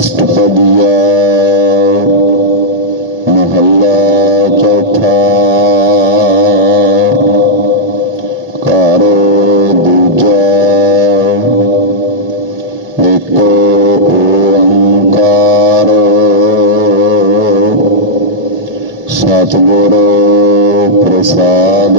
ਅਸ਼ਟਪਦੀਆ ਮਹੱਲਾ ਚੌਥਾ ਘਰ ਦੂਜਾ ਇੱਕ ਓੰਕਾਰ ਸਤਿਗੁਰ ਪ੍ਰਸਾਦ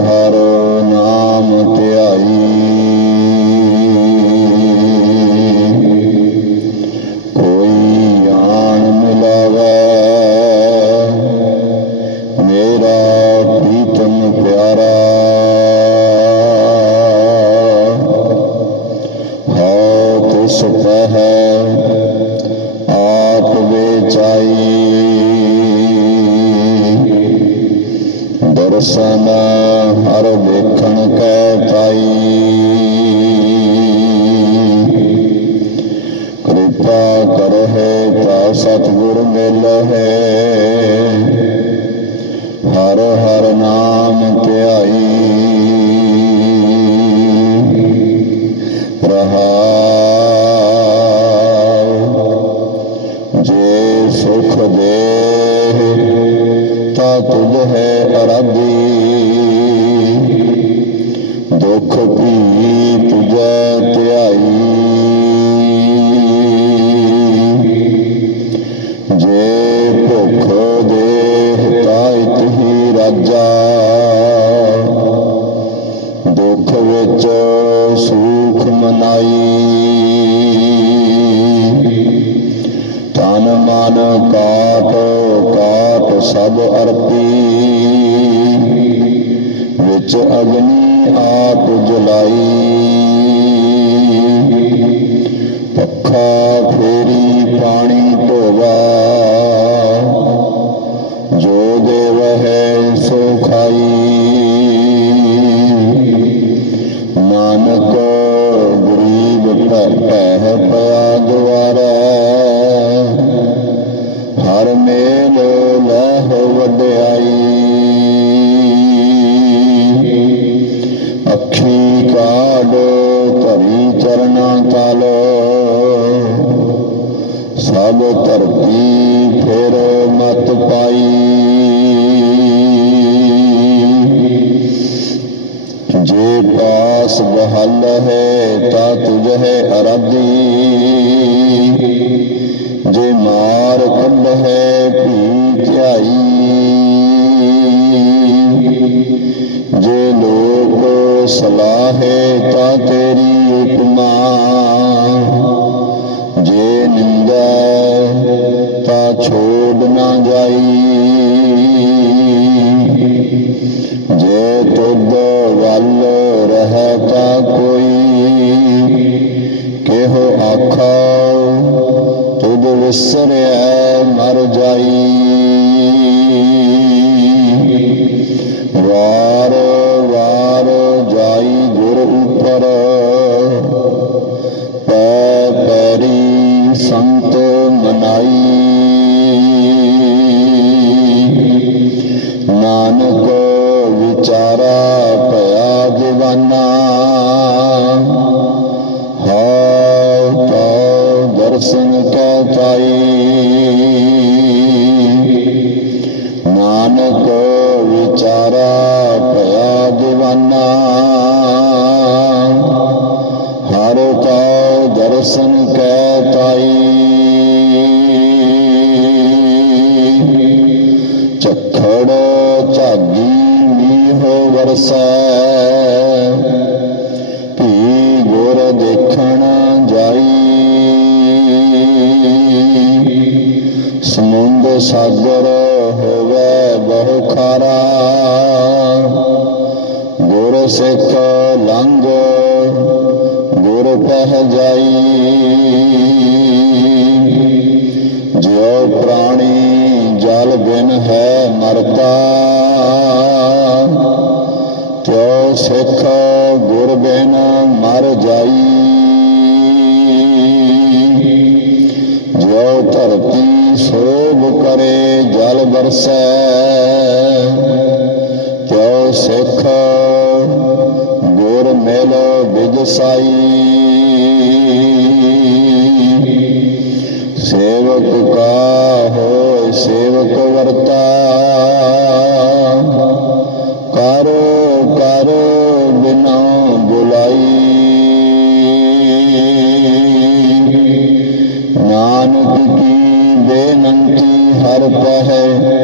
ਹਰ ਹਰ ਨਾਮ ਧਿਆਈ। ਕੋਈ ਆਣ ਮਿਲਾਵੇ ਮੇਰਾ ਜੇ ਸੁਖ ਦੇ ਤਾ ਤੁਧ ਹੈ ਅਰਾਧੀ। ਦੁਖ ਭੀ ਤੁਝੈ ਧਿਆਈ। ਜੇ ਭੁਖ ਦੇ ਤਾਇਤ ਹੀ ਰਾਜਾ। ਦੁਖ ਵਿੱਚ ਸੁਖ ਮਨਾਈ। ਮਨ ਕਾਟ ਕਾਟ ਸਭ ਅਰਪੀ ਵਿੱਚ ਅਗਨੀ ਆਪ ਜਲਾਈ। ਹਰ ਮੇਲ ਲਹਿ ਵਡਿਆਈ। ਅੱਖੀ ਕਾਢ ਧਰੀ ਚਰਨਾ ਤਲ। ਸਭ ਧਰਤੀ ਫਿਰ ਮਤ ਪਾਈ। ਜੇ ਪਾਸ ਬਹਲ ਹੈ ਤਾ ਤੁਝ ਹੈ ਅਰਾਧੀ ਹੈ ਭੀ ਧਿਆਈ ਜੇ ਲੋਕ ਸਲਾਹੇ ਤਾ ਤੇਰੀ ਉਪਮਾ ਭਇਆ ਦਿਵਾਨਾ ਹਉ ਤਉ ਦਰਸ਼ਨ ਕੈ ਪਾਈ ਨਾਨਕ ਵਿਚਾਰਾ ਭਇਆ ਦਿਵਾਨਾ ਹਰ ਕਉ ਦਰਸ਼ਨ ਕੈ ਤਾਈ ਚਖੜ ਝਾਗੀ ਮੀਹੋ ਵਰਸੈ ਸਾਗਰ ਹੋਵੇ ਬਹੁ ਖਾਰਾ। ਗੁਰ ਸਿੱਖ ਲੰਘ ਗੁਰ ਪਹਿ ਜਾਈ। ਜਿਉ ਪ੍ਰਾਣੀ ਜਲ ਬਿਨ ਹੈ ਮਰਤਾ, ਤਿਉ ਸਿੱਖ ਜਲ ਬਰਸੈ ਸਿੱਖ ਗੁਰ ਮਿਲ ਬਿਜਸਾਈ ਸੇਵਕ ਕਾ ਹੋਇ ਸੇਵਕ ਵਰਤਾ, ਕਰ ਕਰ ਬਿਨਾ ਬੁਲਾਈ। ਨਾਨਕ ਕੀ ਬੇਨੰਤੀ ਹਰ ਪਹੈ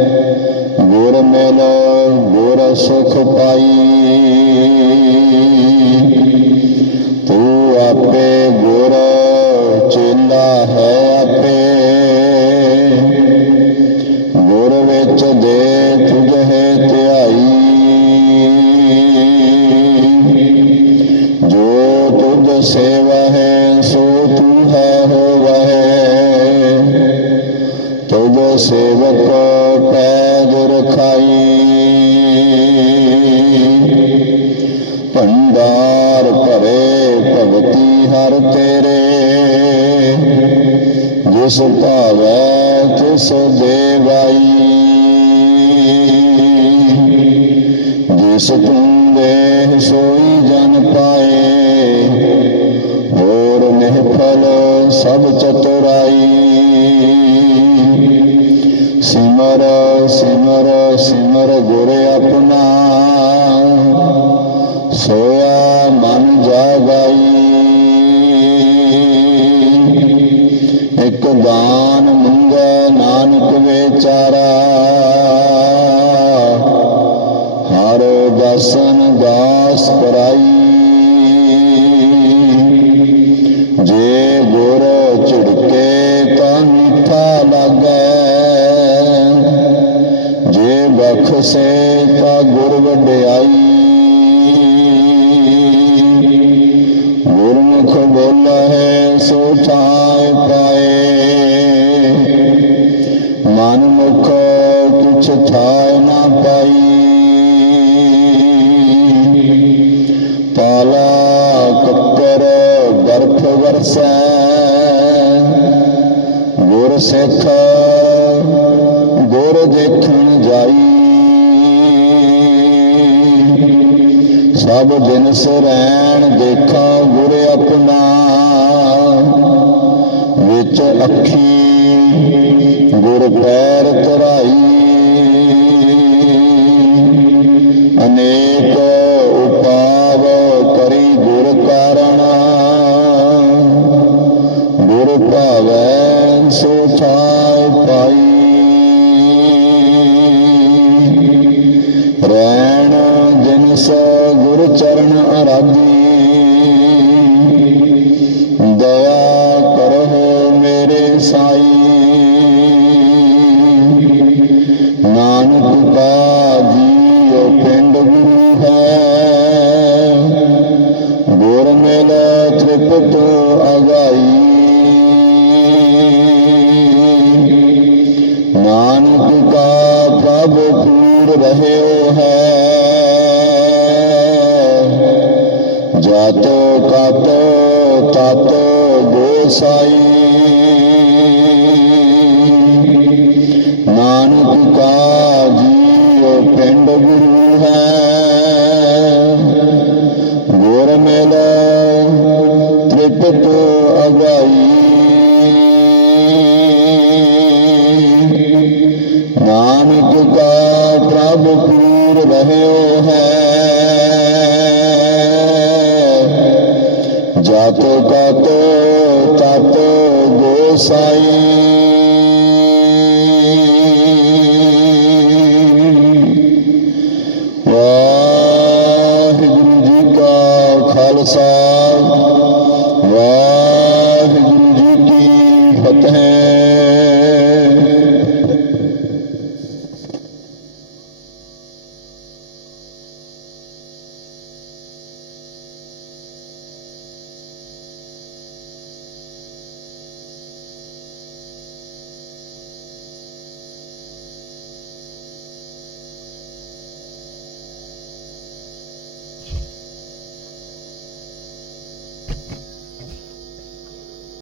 ਤੁਧ ਸੇਵਾ ਹੈ, ਸੋ ਤੂੰ ਹੈ ਹੋਵਹਿ ਤੁਧ ਸੇਵਕ ਪੈਦ ਰਖਾਈ। ਭੰਡਾਰ ਭਰੇ ਭਗਤੀ ਹਰ ਤੇਰੇ। ਜਿਸ ਭਾਵੈ ਤਿਸ ਦੇਵਾਈ। ਜਿਸ ਤੁਮ ਦੇ ਸੋਈ ਜਨ ਪਾਏ। ਨਿਹਫਲ ਸਭ ਚਤੁਰਾਈ। ਸਿਮਰ ਸਿਮਰ ਸਿਮਰ ਗੁਰ ਆਪਣਾ। ਸੋਇਆ ਮਨ ਜਾਗਾਈ। ਇੱਕ ਦਾਨ ਮੰਗੈ ਨਾਨਕ ਵਿਚਾਰਾ। ਹਰ ਦਸਨ ਦਾਸ ਕਰਾਈ। ਜੇ ਬਖਸ਼ੇ ਤਾਂ ਗੁਰ ਵਡਿਆਈ। ਗੁਰਮੁਖ ਬੋਲਾ ਹੈ ਸੋ ਠਾਇ ਪਾਏ। ਮਨ ਮੁਖ ਕੁਛ ਥਾਇ ਨਾ ਪਾਈ। ਪਾਲਾ ਕੱਕਰ ਬਰਫ ਵਰਸੈ। ਗੁਰ ਸਿੱਖ ਗੁਰ ਦੇਖਣ ਜਾਈ। ਸਭ ਦਿਨ ਸਰੈਣ ਦੇਖਾ ਗੁਰ ਆਪਣਾ ਵਿੱਚ ਅੱਖੀ ਗੁਰ ਪੈਰ ਤਰਾਈ ਅਨੇਕ ਨਾਨਕ ਜੀਉ ਪਿੰਡ ਗੁਰੂ ਹੈ। ਗੁਰ ਮਿਲ ਤ੍ਰਿਪਤ ਅਗਾਈ। ਨਾਨਕ ਕਾ ਪ੍ਰਭ ਪੂਰ ਰਹਿਓ ਹੈ। ਜਾਤੋ ਕਾਤੋ ਤਾਤੋ ਗੋਸਾਈ। ਜੀਉ ਗੁਰੂ ਹੈ। ਗੁਰ ਮਿਲ ਤ੍ਰਿਪਤ ਅਗਾਈ। ਨਾਨਕ ਕਾ ਪ੍ਰਭ ਪੂਰ ਰਹਿਓ ਹੈ। ਜਾਤੋ ਕਾਤੋ ਤਾਤੋ ਗੋਸਾਈ।